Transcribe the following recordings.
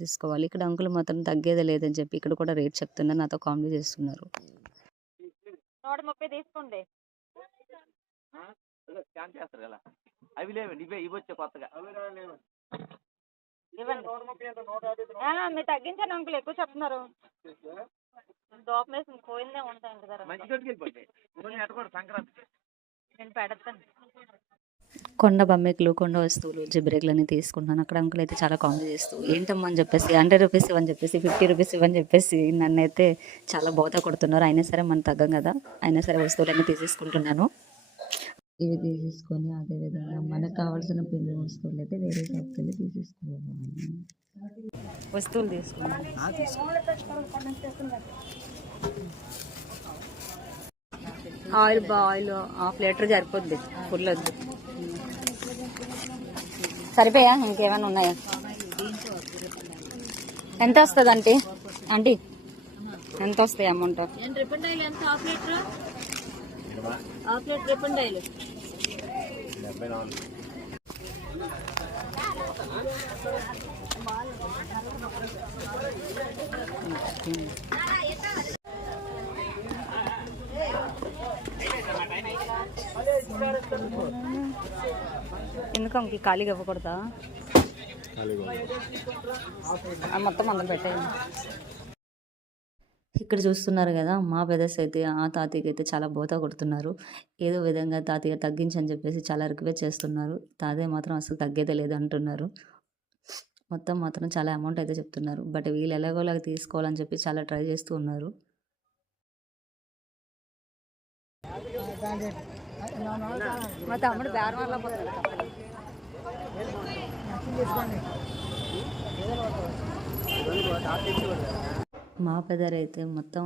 తీసుకోవాలి. ఇక్కడ అంకుల్ మాత్రం తగ్గేదే లేదని చెప్పి ఇక్కడ కూడా రేట్ చెప్తున్నారు. నాతో కామెడీ చేస్తున్నారు. 130 తీసుకోండి. ఇవ్వండి. మీరు తగ్గించండి అంకుల్, ఎక్కువ చెప్తున్నారు. దోపం వేసి పోయిందే ఉంటాయండి కదా, నేను పెడతాను. కొండ బొమ్మెకులు, కొండ వస్తువులు, జిబ్రేకులన్నీ తీసుకుంటున్నాను. అక్కడ అంకుల్ అయితే చాలా కామెడీ చేస్తూ ఏంటమ్మా అని చెప్పేసి 100 రూపీస్ ఇవ్వని చెప్పేసి 50 రూపీస్ ఇవ్వని చెప్పేసి నన్నైతే చాలా బోత కొడుతున్నారు. అయినా సరే మనం తగ్గం కదా, అయినా సరే వస్తువులన్నీ తీసేసుకుంటున్నాను. ఇవి తీసేసుకొని అదేవిధంగా మనకు కావాల్సిన పిండి వస్తువులు అయితే వేరే షాప్కి వెళ్ళి తీసేసుకోవాలి. వస్తువులు తీసుకున్నాను. ఆయిల్ 1/2 లీటర్ సరిపోద్ది, ఫుల్ వద్దు. సరిపోయా? ఇంకేమైనా ఉన్నాయా? ఎంత వస్తుంది ఆంటీ? ఎంత వస్తాయి అమౌంట్? ఎందుకు అంకి ఖాళీగా ఇవ్వకూడదా? మొత్తం అందరం పెట్టేయండి. ఇక్కడ చూస్తున్నారు కదా, మా బ్రదర్స్ అయితే ఆ తాతయ్యకి అయితే చాలా బోతా కొడుతున్నారు. ఏదో విధంగా తాతయ్య తగ్గించని చెప్పేసి చాలా రిక్వెస్ట్ చేస్తున్నారు. తాతయ్య మాత్రం అసలు తగ్గేదే లేదు అంటున్నారు. మొత్తం మాత్రం చాలా అమౌంట్ అయితే చెప్తున్నారు. బట్ వీళ్ళు ఎలాగోలాగా తీసుకోవాలని చెప్పి చాలా ట్రై చేస్తూ ఉన్నారు. మా తమ్ముడు బేరమార్లో పోతాడు. మా పెదర్ అయితే మొత్తం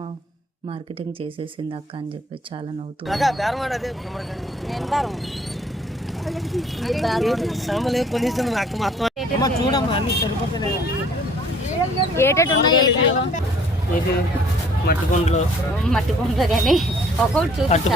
మార్కెటింగ్ చేసేసింది అక్క అని చెప్పి చాలా నవ్వుతూ మట్టి కుండలో కానీ ఒక్కొక్కటి చూసి